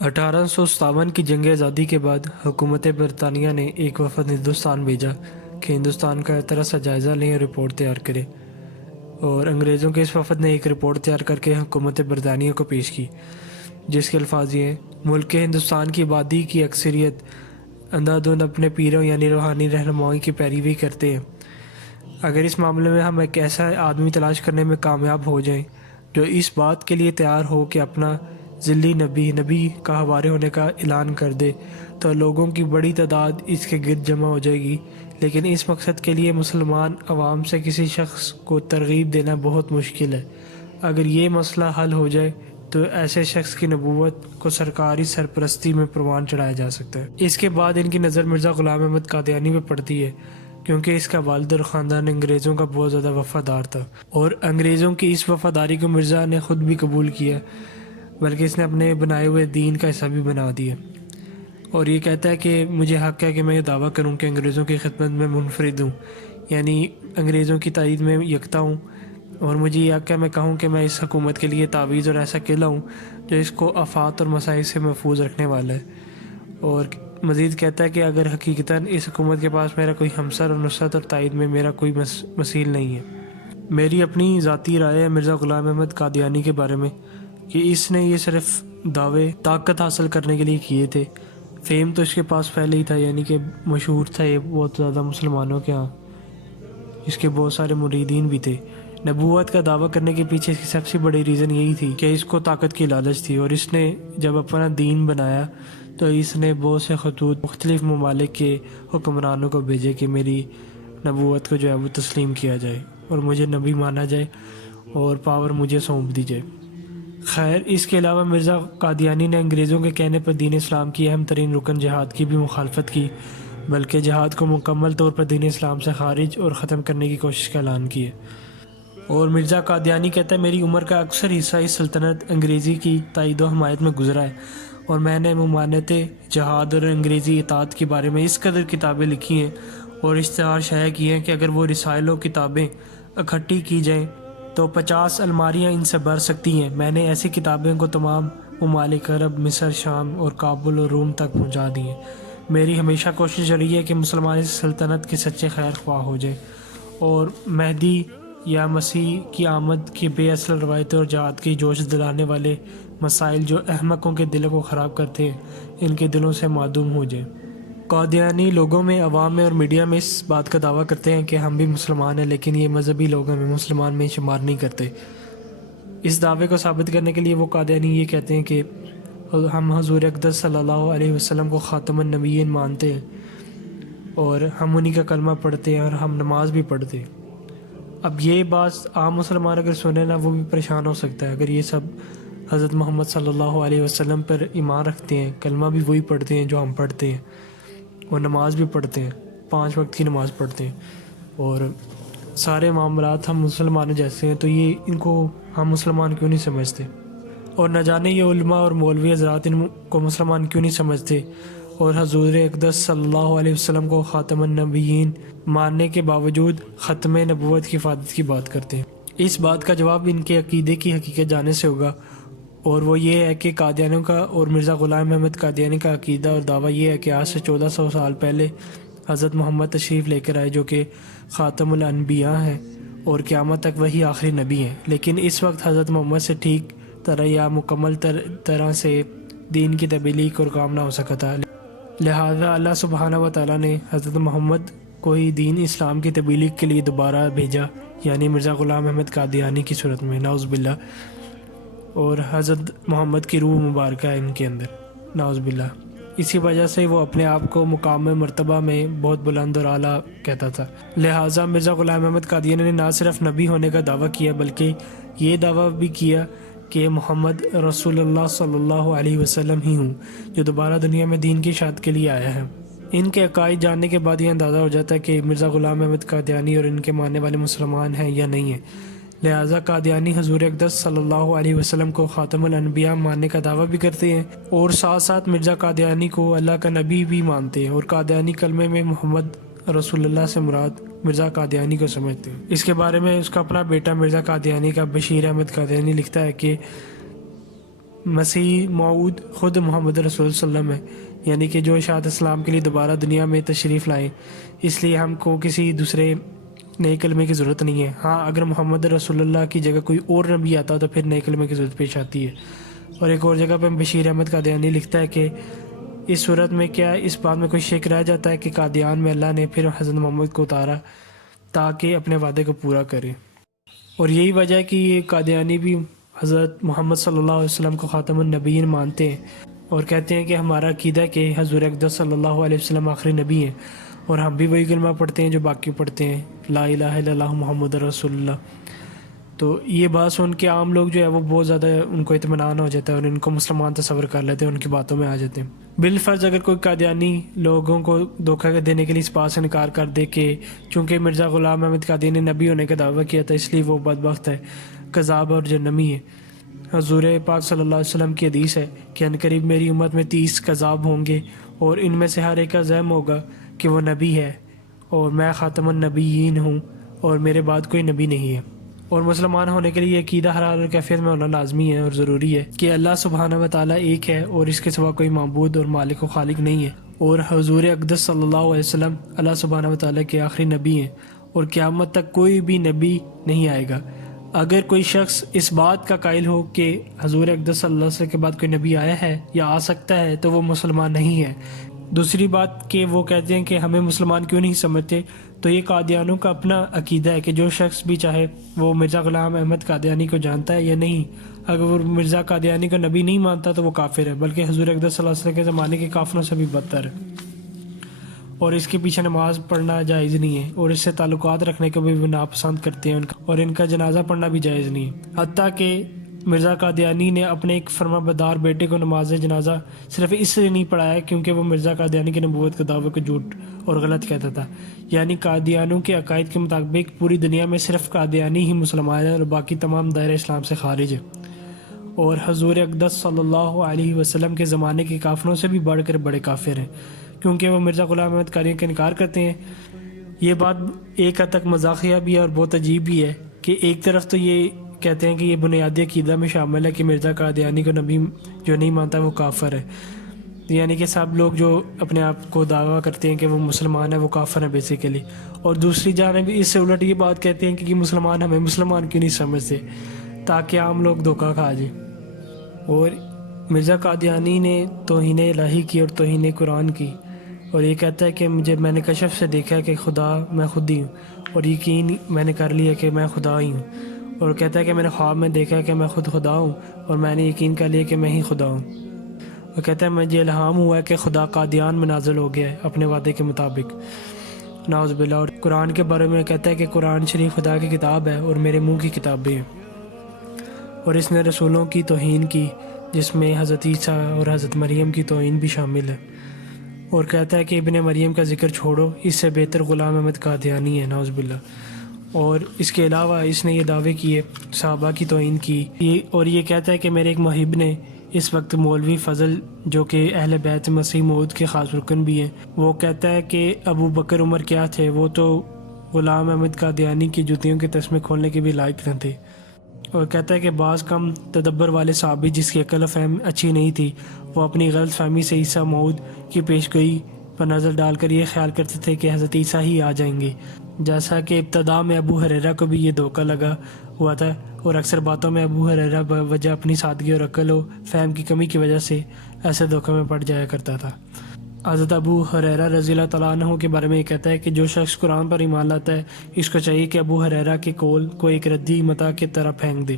1857 کی جنگ آزادی کے بعد حکومت برطانیہ نے ایک وفد ہندوستان بھیجا کہ ہندوستان کا طرح سا جائزہ لیں اور رپورٹ تیار کرے، اور انگریزوں کے اس وفد نے ایک رپورٹ تیار کر کے حکومت برطانیہ کو پیش کی، جس کے الفاظ یہ ہیں: ملک کے ہندوستان کی آبادی کی اکثریت اندھا دھند اپنے پیروں یعنی روحانی رہنماؤں کی پیروی کرتے ہیں۔ اگر اس معاملے میں ہم ایک ایسا آدمی تلاش کرنے میں کامیاب ہو جائیں جو اس بات کے لیے تیار ہو کہ اپنا ذلی نبی کا حوارے ہونے کا اعلان کر دے، تو لوگوں کی بڑی تعداد اس کے گرد جمع ہو جائے گی، لیکن اس مقصد کے لیے مسلمان عوام سے کسی شخص کو ترغیب دینا بہت مشکل ہے۔ اگر یہ مسئلہ حل ہو جائے تو ایسے شخص کی نبوت کو سرکاری سرپرستی میں پروان چڑھایا جا سکتا ہے۔ اس کے بعد ان کی نظر مرزا غلام احمد قادیانی پہ پڑتی ہے، کیونکہ اس کا والد اور خاندان انگریزوں کا بہت زیادہ وفادار تھا، اور انگریزوں کی اس وفاداری کو مرزا نے خود بھی قبول کیا، بلکہ اس نے اپنے بنائے ہوئے دین کا حصہ بھی بنا دیا، اور یہ کہتا ہے کہ مجھے حق ہے کہ میں یہ دعویٰ کروں کہ انگریزوں کی خدمت میں منفرد ہوں، یعنی انگریزوں کی تائید میں یکتا ہوں، اور مجھے یہ حق ہے میں کہوں کہ میں اس حکومت کے لیے تعویذ اور ایسا قلعہ ہوں جو اس کو آفات اور مصائب سے محفوظ رکھنے والا ہے۔ اور مزید کہتا ہے کہ اگر حقیقتاً اس حکومت کے پاس میرا کوئی ہمسر اور نصرت اور تائید میں میرا کوئی مثیل نہیں ہے۔ میری اپنی ذاتی رائے ہے مرزا غلام احمد قادیانی کے بارے میں کہ اس نے یہ صرف دعوے طاقت حاصل کرنے کے لیے کیے تھے، فیم تو اس کے پاس پہلے ہی تھا، یعنی کہ مشہور تھا یہ بہت زیادہ مسلمانوں کے ہاں، اس کے بہت سارے مریدین بھی تھے۔ نبوت کا دعویٰ کرنے کے پیچھے اس کی سب سے بڑی ریزن یہی تھی کہ اس کو طاقت کی لالچ تھی، اور اس نے جب اپنا دین بنایا تو اس نے بہت سے خطوط مختلف ممالک کے حکمرانوں کو بھیجے کہ میری نبوت کو جو ہے وہ تسلیم کیا جائے اور مجھے نبی مانا جائے اور پاور مجھے سونپ دی جائے۔ خیر، اس کے علاوہ مرزا قادیانی نے انگریزوں کے کہنے پر دین اسلام کی اہم ترین رکن جہاد کی بھی مخالفت کی، بلکہ جہاد کو مکمل طور پر دین اسلام سے خارج اور ختم کرنے کی کوشش کا اعلان کیا۔ اور مرزا قادیانی کہتا ہے میری عمر کا اکثر حصہ اس سلطنت انگریزی کی تائید و حمایت میں گزرا ہے، اور میں نے ممانعت جہاد اور انگریزی اطاعت کے بارے میں اس قدر کتابیں لکھی ہیں اور اشتہار شائع کیے ہیں کہ اگر وہ رسائل و کتابیں اکٹھی کی جائیں تو 50 الماریاں ان سے بھر سکتی ہیں۔ میں نے ایسی کتابیں کو تمام ممالک عرب، مصر، شام اور کابل اور روم تک پہنچا دی ہیں۔ میری ہمیشہ کوشش رہی ہے کہ مسلمان اس سلطنت کے سچے خیر خواہ ہو جائیں، اور مہدی یا مسیح کی آمد کی بے اصل روایتیں اور جہاد کی جوش دلانے والے مسائل جو احمقوں کے دلوں کو خراب کرتے ہیں، ان کے دلوں سے معدوم ہو جائیں۔ قادیانی لوگوں میں، عوام میں اور میڈیا میں اس بات کا دعویٰ کرتے ہیں کہ ہم بھی مسلمان ہیں، لیکن یہ مذہبی لوگوں میں مسلمان میں شمار نہیں کرتے۔ اس دعوے کو ثابت کرنے کے لیے وہ قادیانی یہ کہتے ہیں کہ ہم حضور اقدس صلی اللہ علیہ وسلم کو خاتم النبیین مانتے ہیں، اور ہم انہی کا کلمہ پڑھتے ہیں، اور ہم نماز بھی پڑھتے ہیں۔ اب یہ بات عام مسلمان اگر سنے نا، وہ بھی پریشان ہو سکتا ہے۔ اگر یہ سب حضرت محمد صلی اللہ علیہ وسلم پر ایمان رکھتے ہیں، کلمہ بھی وہی پڑھتے ہیں جو ہم پڑھتے ہیں، اور نماز بھی پڑھتے ہیں، 5 وقت کی نماز پڑھتے ہیں، اور سارے معاملات ہم مسلمانوں جیسے ہیں، تو یہ ان کو ہم مسلمان کیوں نہیں سمجھتے؟ اور نہ جانے یہ علماء اور مولوی حضرات ان کو مسلمان کیوں نہیں سمجھتے، اور حضور اقدس صلی اللہ علیہ وسلم کو خاتم النبیین ماننے کے باوجود ختم نبوت کی حفاظت کی بات کرتے ہیں۔ اس بات کا جواب ان کے عقیدے کی حقیقت جاننے سے ہوگا، اور وہ یہ ہے کہ قادیانیوں کا اور مرزا غلام احمد قادیانی کا عقیدہ اور دعویٰ یہ ہے کہ آج سے 1400 سال پہلے حضرت محمد تشریف لے کر آئے، جو کہ خاتم الانبیاء ہیں اور قیامت تک وہی آخری نبی ہیں، لیکن اس وقت حضرت محمد سے ٹھیک طرح یا مکمل طرح سے دین کی تبلیغ اور کام نہ ہو سکا تھا، لہذا اللہ سبحانہ و تعالیٰ نے حضرت محمد کو ہی دین اسلام کی تبلیغ کے لیے دوبارہ بھیجا، یعنی مرزا غلام احمد قادیانی کی صورت میں، نعوذ باللہ، اور حضرت محمد کی روح مبارکہ ہے ان کے اندر، نعوذ باللہ۔ اسی وجہ سے وہ اپنے آپ کو مقام مرتبہ میں بہت بلند اور اعلیٰ کہتا تھا، لہٰذا مرزا غلام احمد قادیانی نے نہ صرف نبی ہونے کا دعویٰ کیا بلکہ یہ دعویٰ بھی کیا کہ محمد رسول اللہ صلی اللہ علیہ وسلم ہی ہوں جو دوبارہ دنیا میں دین کی اشاعت کے لیے آیا ہے۔ ان کے عقائد جاننے کے بعد یہ اندازہ ہو جاتا ہے کہ مرزا غلام احمد قادیانی اور ان کے ماننے والے مسلمان ہیں یا نہیں ہیں، لہٰذا قادیانی حضور اقدس صلی اللہ علیہ وسلم کو خاتم الانبیاء ماننے کا دعویٰ بھی کرتے ہیں، اور ساتھ ساتھ مرزا قادیانی کو اللہ کا نبی بھی مانتے ہیں، اور قادیانی کلمے میں محمد رسول اللہ سے مراد مرزا قادیانی کو سمجھتے ہیں۔ اس کے بارے میں اس کا اپنا بیٹا مرزا قادیانی کا بشیر احمد قادیانی لکھتا ہے کہ مسیح موعود خود محمد رسول صلی اللہ علیہ وسلم ہے، یعنی کہ جو اشاعت اسلام کے لیے دوبارہ دنیا میں تشریف لائیں، اس لیے ہم کو کسی دوسرے نئے کلمے کی ضرورت نہیں ہے۔ ہاں اگر محمد رسول اللہ کی جگہ کوئی اور نبی آتا تو پھر نئے کلمے کی ضرورت پیش آتی ہے۔ اور ایک اور جگہ پہ بشیر احمد قادیانی لکھتا ہے کہ اس صورت میں کیا اس بات میں کوئی شک رہ جاتا ہے کہ قادیان میں اللہ نے پھر حضرت محمد کو اتارا تاکہ اپنے وعدے کو پورا کرے، اور یہی وجہ ہے کہ یہ قادیانی بھی حضرت محمد صلی اللہ علیہ وسلم کو خاتم النبیین مانتے ہیں اور کہتے ہیں کہ ہمارا عقیدہ ہے کہ حضور اقدس صلی اللہ علیہ وسلم آخری نبی ہیں، اور ہم بھی وہی کلمہ پڑھتے ہیں جو باقی پڑھتے ہیں، لا الہ الا اللہ محمد رسول اللہ۔ تو یہ بات سن کے عام لوگ جو ہے وہ بہت زیادہ ان کو اطمینان ہو جاتا ہے اور ان کو مسلمان تصور کر لیتے ہیں، ان کی باتوں میں آ جاتے ہیں۔ بالفرض اگر کوئی قادیانی لوگوں کو دھوکہ دینے کے لیے اس بات سے انکار کر دے کہ چونکہ مرزا غلام احمد قادیانی نے نبی ہونے کا دعویٰ کیا تھا اس لیے وہ بدبخت ہے، کذاب اور جہنمی ہے۔ حضور پاک صلی اللہ علیہ وسلم کی حدیث ہے کہ عنقریب میری امت میں 30 کذاب ہوں گے اور ان میں سے ہر ایک کا زعم ہوگا کہ وہ نبی ہے اور میں خاتم النبیین ہوں اور میرے بعد کوئی نبی نہیں ہے۔ اور مسلمان ہونے کے لیے عقیدہ ہر حال اور کیفیت میں ہونا لازمی ہے اور ضروری ہے کہ اللہ سبحانہ و تعالیٰ ایک ہے اور اس کے سوا کوئی معبود اور مالک و خالق نہیں ہے، اور حضور اقدس صلی اللہ علیہ وسلم اللہ سبحانہ و تعالیٰ کے آخری نبی ہیں اور قیامت تک کوئی بھی نبی نہیں آئے گا۔ اگر کوئی شخص اس بات کا قائل ہو کہ حضور اقدس صلی اللہ علیہ وسلم کے بعد کوئی نبی آیا ہے یا آ سکتا ہے تو وہ مسلمان نہیں ہے۔ دوسری بات کہ وہ کہتے ہیں کہ ہمیں مسلمان کیوں نہیں سمجھتے، تو یہ قادیانوں کا اپنا عقیدہ ہے کہ جو شخص بھی چاہے وہ مرزا غلام احمد قادیانی کو جانتا ہے یا نہیں، اگر وہ مرزا قادیانی کو نبی نہیں مانتا تو وہ کافر ہے، بلکہ حضور اقدس صلی اللہ علیہ وسلم کے زمانے کے کافروں سے بھی بدتر ہے، اور اس کے پیچھے نماز پڑھنا جائز نہیں ہے، اور اس سے تعلقات رکھنے کو بھی وہ ناپسند کرتے ہیں اور ان کا جنازہ پڑھنا بھی جائز نہیں ہے۔ حتیٰ کہ مرزا قادیانی نے اپنے ایک فرما بردار بیٹے کو نماز جنازہ صرف اس لیے نہیں پڑھایا کیونکہ وہ مرزا قادیانی کی نبوت کے دعوے کو جھوٹ اور غلط کہتا تھا، یعنی قادیانوں کے عقائد کے مطابق پوری دنیا میں صرف قادیانی ہی مسلمان ہیں اور باقی تمام دائرہ اسلام سے خارج ہیں، اور حضور اقدس صلی اللہ علیہ وسلم کے زمانے کے کافروں سے بھی بڑھ کر بڑے کافر ہیں کیونکہ وہ مرزا غلام احمد قادیانی کا انکار کرتے ہیں۔ یہ بات ایک حد تک مزاحیہ بھی ہے اور بہت عجیب بھی ہے کہ ایک طرف تو یہ کہتے ہیں کہ یہ بنیادی عقیدہ میں شامل ہے کہ مرزا قادیانی کو نبی جو نہیں مانتا وہ کافر ہے، یعنی کہ سب لوگ جو اپنے آپ کو دعویٰ کرتے ہیں کہ وہ مسلمان ہیں وہ کافر ہیں بیسیکلی، اور دوسری جانب اس سے الٹ یہ بات کہتے ہیں کہ یہ مسلمان ہمیں مسلمان کیوں نہیں سمجھتے تاکہ عام لوگ دھوکہ کھا جائیں۔ اور مرزا قادیانی نے توہین الہی کی اور توہین قرآن کی، اور یہ کہتا ہے کہ میں نے کشف سے دیکھا کہ خدا میں خود ہی ہوں، اور یقین میں نے کر لیا کہ میں خدا ہی ہوں، اور کہتا ہے کہ میں نے خواب میں دیکھا کہ میں خود خدا ہوں اور میں نے یقین کر لیا کہ میں ہی خدا ہوں، اور کہتا ہے مجھے الہام ہوا ہے کہ خدا قادیان میں نازل ہو گیا ہے اپنے وعدے کے مطابق، نعوذ باللہ۔ اور قرآن کے بارے میں کہتا ہے کہ قرآن شریف خدا کی کتاب ہے اور میرے منہ کی کتاب بھی ہے، اور اس نے رسولوں کی توہین کی جس میں حضرت عیسیٰ اور حضرت مریم کی توہین بھی شامل ہے، اور کہتا ہے کہ ابن مریم کا ذکر چھوڑو، اس سے بہتر غلام احمد قادیانی ہے، نعوذ باللہ۔ اور اس کے علاوہ اس نے یہ دعوے کیے صحابہ کی توہین کی، اور یہ کہتا ہے کہ میرے ایک محب نے اس وقت مولوی فضل جو کہ اہل بیت مسیح موعود کے خاص رکن بھی ہیں، وہ کہتا ہے کہ ابو بکر عمر کیا تھے، وہ تو غلام احمد قادیانی کی جوتیوں کے تسمے کھولنے کے بھی لائق نہ تھے، اور کہتا ہے کہ بعض کم تدبر والے صحابی جس کی عقل و فہم اچھی نہیں تھی وہ اپنی غلط فہمی سے عیسیٰ موعود کی پیشگوئی پر نظر ڈال کر یہ خیال کرتے تھے کہ حضرت عیسیٰ ہی آ جائیں گے، جیسا کہ ابتدا میں ابو ہریرہ کو بھی یہ دھوکہ لگا ہوا تھا، اور اکثر باتوں میں ابو ہریرہ بوجہ اپنی سادگی اور عقل و فہم کی کمی کی وجہ سے ایسے دھوکے میں پڑ جایا کرتا تھا۔ حضرت ابو ہریرہ رضی اللہ تعالیٰ عنہ کے بارے میں یہ کہتا ہے کہ جو شخص قرآن پر ایمان لاتا ہے اس کو چاہیے کہ ابو ہریرہ کے قول کو ایک ردی متاع کی طرح پھینک دے،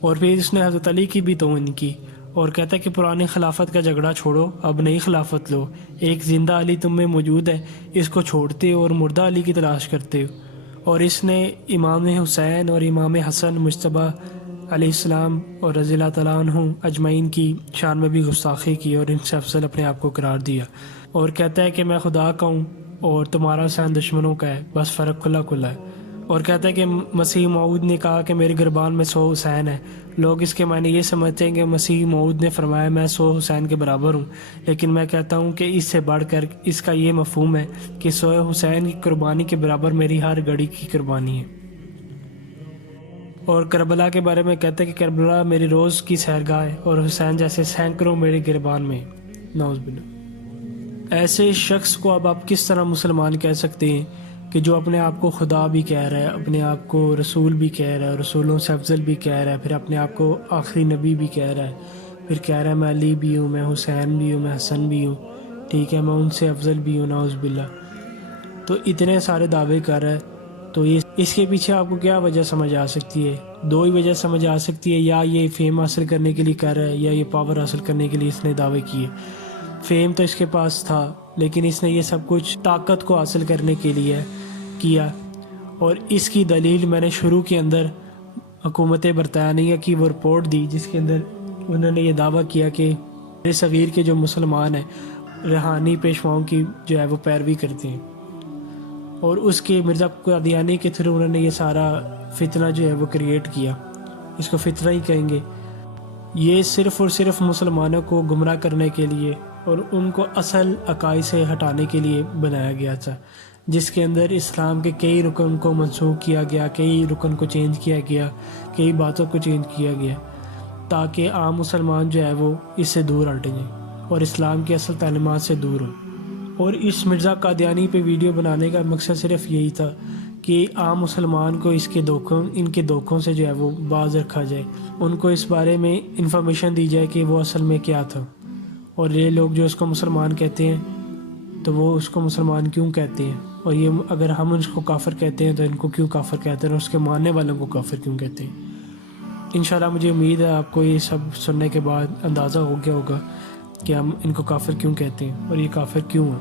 اور پھر اس نے حضرت علی کی بھی توہین کی، اور کہتا ہے کہ پرانی خلافت کا جھگڑا چھوڑو، اب نئی خلافت لو، ایک زندہ علی تم میں موجود ہے، اس کو چھوڑتے ہو اور مردہ علی کی تلاش کرتے ہو۔ اور اس نے امام حسین اور امام حسن مجتبیٰ علیہ السلام اور رضی اللہ تعالیٰ عنہ اجمعین کی شان میں بھی گستاخی کی اور ان سے افضل اپنے آپ کو قرار دیا، اور کہتا ہے کہ میں خدا کا ہوں اور تمہارا حسین دشمنوں کا ہے، بس فرق کھلا کھلا ہے، اور کہتا ہے کہ مسیح موعود نے کہا کہ میرے گربان میں 100 حسین ہیں۔ لوگ اس کے معنی یہ سمجھتے ہیں کہ مسیح موعود نے فرمایا میں 100 حسین کے برابر ہوں، لیکن میں کہتا ہوں کہ اس سے بڑھ کر اس کا یہ مفہوم ہے کہ 100 حسین کی قربانی کے برابر میری ہر گھڑی کی قربانی ہے۔ اور کربلا کے بارے میں کہتے ہیں کہ کربلا میری روز کی سیرگاہ ہے اور حسین جیسے سینکڑوں میرے گربان میں. نعوذ باللہ. ایسے شخص کو اب آپ کس طرح مسلمان کہہ سکتے ہیں کہ جو اپنے آپ کو خدا بھی کہہ رہا ہے, اپنے آپ کو رسول بھی کہہ رہا ہے, رسولوں سے افضل بھی کہہ رہا ہے, پھر اپنے آپ کو آخری نبی بھی کہہ رہا ہے, پھر کہہ رہا ہے میں علی بھی ہوں, میں حسین بھی ہوں, میں حسن بھی ہوں, ٹھیک ہے, میں ان سے افضل بھی ہوں. نعوذ باللہ. تو اتنے سارے دعوے کر رہا ہے. تو اس کے پیچھے آپ کو کیا وجہ سمجھ آ سکتی ہے؟ دو ہی وجہ سمجھ آ سکتی ہے, یا یہ فیم حاصل کرنے کے لیے کر رہا ہے, یا یہ پاور حاصل کرنے کے لیے اس نے دعوے کیے. فیم تو اس کے پاس تھا, لیکن اس نے یہ سب کچھ طاقت کو حاصل کرنے کے لیے کیا. اور اس کی دلیل میں نے شروع کے اندر حکومت برطانیہ کی وہ رپورٹ دی جس کے اندر انہوں نے یہ دعویٰ کیا کہ صغیر کے جو مسلمان ہیں روحانی پیشواؤں کی جو ہے وہ پیروی کرتے ہیں, اور اس کے مرزا قادیانی کے تھرو انہوں نے یہ سارا فتنہ جو ہے وہ کریٹ کیا. اس کو فتنہ ہی کہیں گے. یہ صرف اور صرف مسلمانوں کو گمراہ کرنے کے لیے اور ان کو اصل عقائد سے ہٹانے کے لیے بنایا گیا تھا, جس کے اندر اسلام کے کئی رکن کو منسوخ کیا گیا, کئی رکن کو چینج کیا گیا, کئی باتوں کو چینج کیا گیا, تاکہ عام مسلمان جو ہے وہ اس سے دور ہٹ جائیں اور اسلام کی اصل تعلیمات سے دور ہوں. اور اس مرزا قادیانی پہ ویڈیو بنانے کا مقصد صرف یہی تھا کہ عام مسلمان کو ان کے دھوکوں سے جو ہے وہ باز رکھا جائے, ان کو اس بارے میں انفارمیشن دی جائے کہ وہ اصل میں کیا تھا, اور یہ لوگ جو اس کو مسلمان کہتے ہیں تو وہ اس کو مسلمان کیوں کہتے ہیں, اور یہ اگر ہم اس کو کافر کہتے ہیں تو ان کو کیوں کافر کہتے ہیں, اور اس کے ماننے والوں کو کافر کیوں کہتے ہیں. انشاءاللہ مجھے امید ہے آپ کو یہ سب سننے کے بعد اندازہ ہو گیا ہوگا کہ ہم ان کو کافر کیوں کہتے ہیں اور یہ کافر کیوں ہیں.